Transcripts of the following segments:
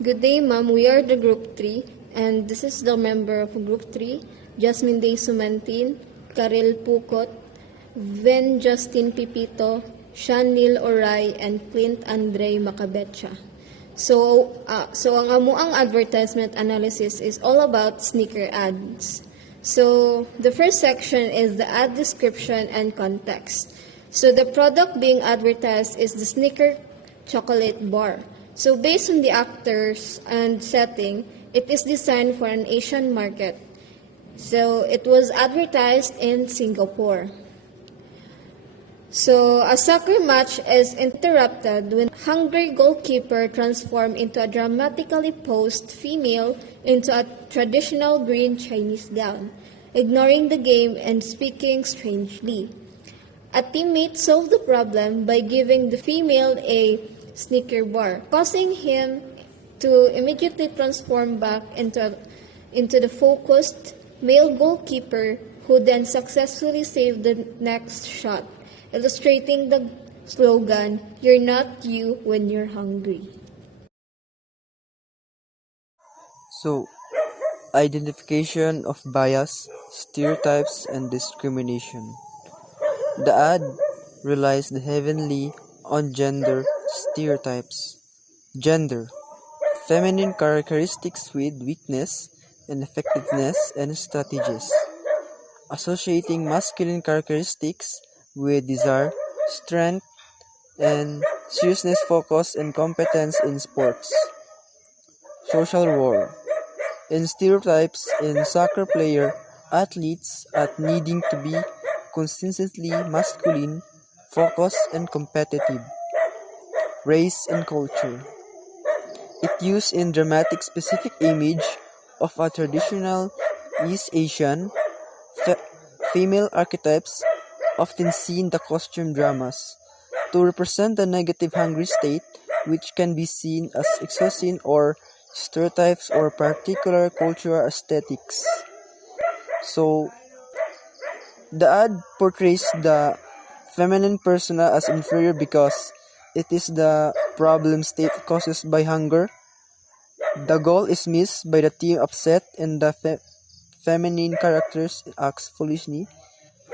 Good day, ma'am. We are the Group 3, and this is the member of Group 3, Jasmine Day Sumantin, Karel Pukot, Ven Justin Pipito, Sean Neil Oray, and Clint Andre Macabetcha. So ang amuang advertisement analysis is all about sneaker ads. So the first section is the ad description and context. So the product being advertised is the Snicker chocolate bar. So based on the actors and setting, it is designed for an Asian market. So it was advertised in Singapore. So a soccer match is interrupted when hungry goalkeeper transformed into a dramatically posed female into a traditional green Chinese gown, ignoring the game and speaking strangely. A teammate solved the problem by giving the female a Snicker bar, causing him to immediately transform back into the focused male goalkeeper who then successfully saved the next shot, illustrating the slogan, "You're not you when you're hungry." So, identification of bias, stereotypes, and discrimination. The ad relies heavily on gender stereotypes. Gender, feminine characteristics with weakness and effectiveness and strategies. Associating masculine characteristics with desire, strength, and seriousness, focus, and competence in sports. Social role. In stereotypes in soccer player athletes at needing to be consistently masculine, focused, and competitive. Race and culture. It used in dramatic specific image of a traditional East Asian female archetypes often seen in the costume dramas to represent the negative hungry state, which can be seen as exhaustion or stereotypes or particular cultural aesthetics. So, the ad portrays the feminine persona as inferior because it is the problem state caused by hunger. The goal is missed by the team upset and the feminine characters acts foolishly.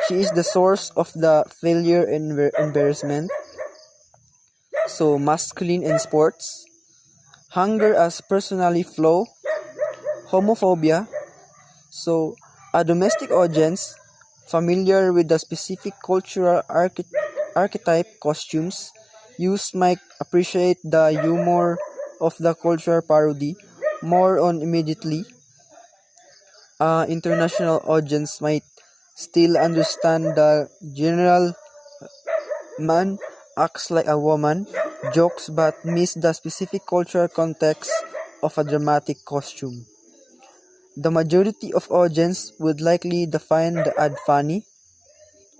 She is the source of the failure and embarrassment. So, masculine in sports. Hunger as personality flaw. Homophobia. So, a domestic audience familiar with the specific cultural archetype costumes used might appreciate the humor of the cultural parody more on immediately. International audience might still understand the general man acts like a woman jokes but miss the specific cultural context of a dramatic costume. The majority of audience would likely find the ad funny.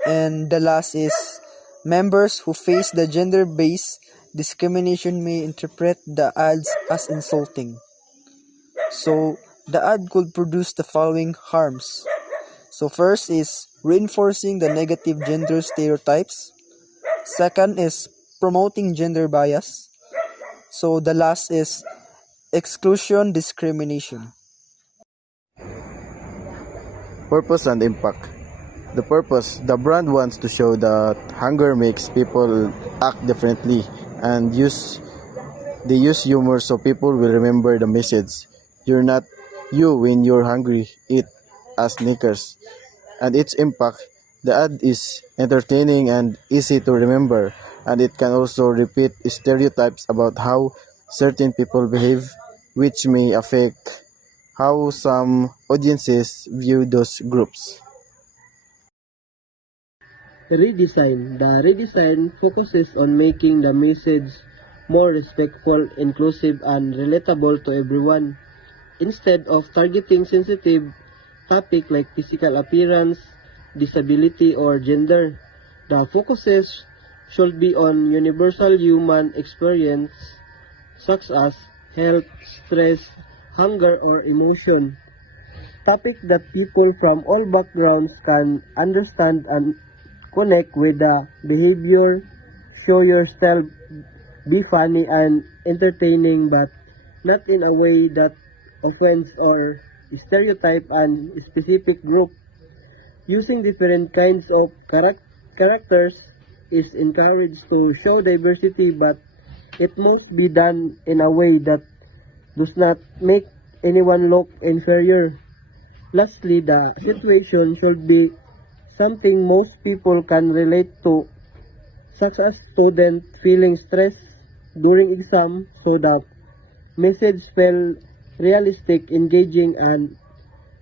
And the last is members who face the gender-based discrimination may interpret the ads as insulting. So, the ad could produce the following harms. So, first is reinforcing the negative gender stereotypes. Second is promoting gender bias. So, the last is exclusion discrimination. Purpose and impact. The purpose, the brand wants to show that hunger makes people act differently and they use humor so people will remember the message. You're not you when you're hungry, eat as Snickers. And its impact, the ad is entertaining and easy to remember, and it can also repeat stereotypes about how certain people behave, which may affect how some audiences view those groups. Redesign. The redesign focuses on making the message more respectful, inclusive, and relatable to everyone. Instead of targeting sensitive topics like physical appearance, disability, or gender, the focuses should be on universal human experience such as health, stress, hunger, or emotion. Topics that people from all backgrounds can understand and connect with the behavior, show yourself, be funny and entertaining but not in a way that offends or stereotype an specific group. Using different kinds of characters is encouraged to show diversity, but it must be done in a way that does not make anyone look inferior. Lastly, the situation should be something most people can relate to, such as student feeling stress during exam, so that message felt realistic, engaging, and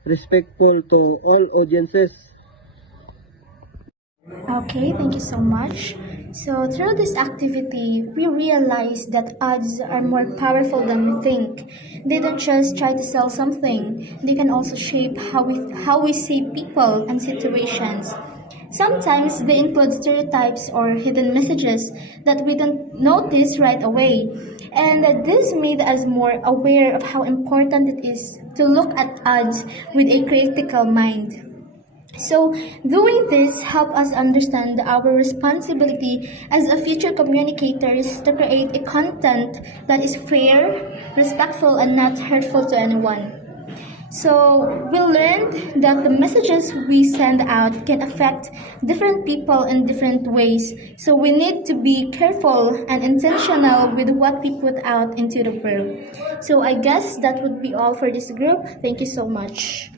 respectful to all audiences. Okay, thank you so much. So, through this activity, we realize that ads are more powerful than we think. They don't just try to sell something, they can also shape how we see people and situations. Sometimes they include stereotypes or hidden messages that we don't notice right away. And this made us more aware of how important it is to look at ads with a critical mind. So, doing this help us understand our responsibility as a future communicators to create a content that is fair, respectful, and not hurtful to anyone. So, we learned that the messages we send out can affect different people in different ways. So, we need to be careful and intentional with what we put out into the world. So, I guess that would be all for this group. Thank you so much.